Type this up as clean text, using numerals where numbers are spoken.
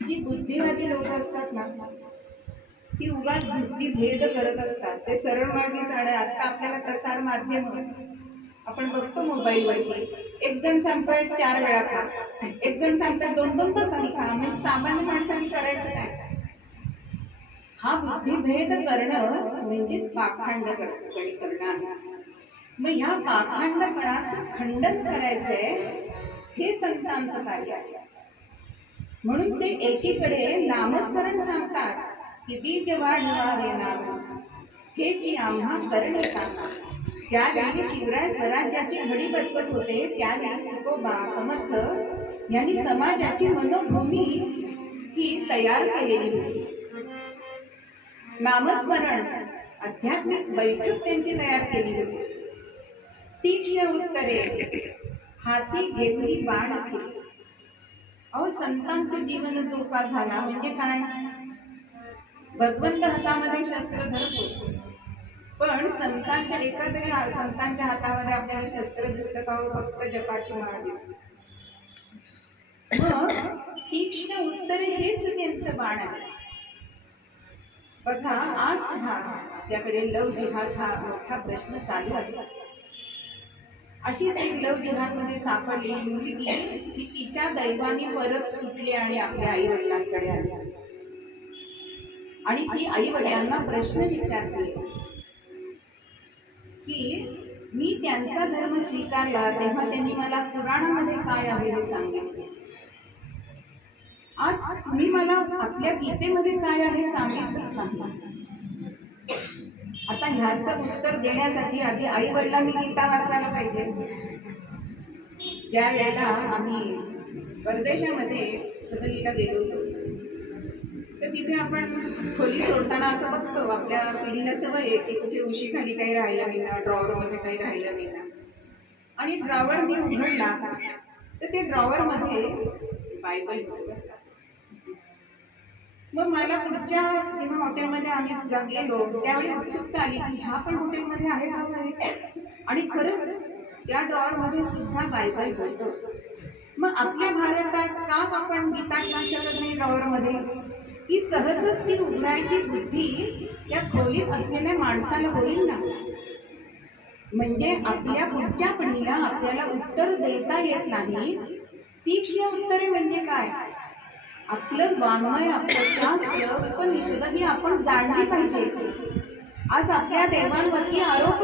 जी बुद्धिवादी लोक असतात ना, ती उगाच भेद करत असतात. ते सरळ मार्गी जाणे. आता आपल्याला प्रसार माध्यम आपण बघतो मोबाईलवरती, एक जण सांगतोय 4 वेळा खा, एक जण सांगतोय 2-2 तासांनी खा. म्हणजे सामान्य माणसांनी करायचं काय? हा बुद्धिभेद करणं म्हणजे पाखंड करणं आहे. मग या पाखंडपणाचं खंडन करायचंय, हे संतांचं कार्य आहे. म्हणून ते एकीकडे नामस्मरण सांगतात की बीज वाढवावे नाम, हे जी आम्हा करणे कामा. ज्यावेळी शिवराय स्वराज्याची घडी बसवत होते, त्यावेळी तुकोबा समर्थ यांनी समाजाची मनोभूमी ही तयार केलेली होती. नामस्मरण आध्यात्मिक बैठक त्यांची तयार केली होती. तीक्ष्ण उत्तरे हाती घेतली बाण फिरी. अहो, संतांचं जीवन जोका झाला म्हणजे काय? भगवंत हातामध्ये शस्त्र धरतो, पण संतांच्या एखाद्या संतांच्या हातामध्ये आपल्याला शस्त्र दिसतं का? फक्त जपाची माळ दिसते. मग तीक्ष्ण उत्तरे हेच त्यांचं बाण आहे. बघा, आज सुद्धा आपल्याकडे लव जिहाद हा मोठा प्रश्न चालू आहे. अशीच एक लव जिहाद मध्ये सापडलेली मुलगी ही तिच्या दैवाने परत सुटली आणि आपल्या आई वडिलांकडे आली. आणि ती आई वडिलांना प्रश्न विचारते की मी त्यांचा धर्म स्वीकारला तेव्हा त्यांनी मला पुराणामध्ये काय आहे हे सांगितले. आज तुम्ही मला आपल्या गीतेमध्ये काय आहे सांगितलंच नाही. आता ह्याचं उत्तर देण्यासाठी आधी आई वडिलांनी गीता वाचायला पाहिजे. ज्या वेळेला आम्ही परदेशामध्ये सहलीला गेलो होतो, तर तिथे आपण खोली सोडताना असं बघतो, आपल्या पिढीला सवय आहे की कुठे उशीखाली काही राहिलं नाही ना, ड्रॉवरमध्ये काही राहिलं नाही ना. आणि ड्रॉवर मी उघडला तर ते ड्रॉवरमध्ये बायबल होतं. मग मला पुढच्या जेव्हा हॉटेलमध्ये आम्ही गेलो त्यावेळी उत्सुकता आली की ह्या पण हॉटेलमध्ये आहे का काय. आणि खरंच त्या ड्रॉवरमध्ये सुद्धा बायबल होतं. मग आपल्या भारतात का आपण गीता ठेवू शकत नाही ड्रॉवरमध्ये? ही सहजच ती उघडायची बुद्धी त्या खोलीत असलेल्या माणसाला होईल ना. म्हणजे आपल्या पुढच्या पिढीला आपल्याला उत्तर देता येत नाही. तीक्ष्ण उत्तरे म्हणजे काय? आपलं वाङ्मय, आपलं शास्त्र, उपनिषद ही आपण जाणली पाहिजे. आज आपल्या देवांवरती आरोप